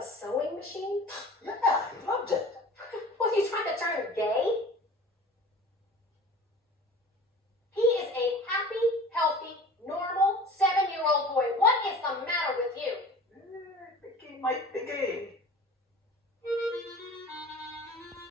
A sewing machine? Yeah, he loved it. Was he trying to turn him gay? He is a happy, healthy, normal 7-year-old boy. What is the matter with you? I think he might be gay.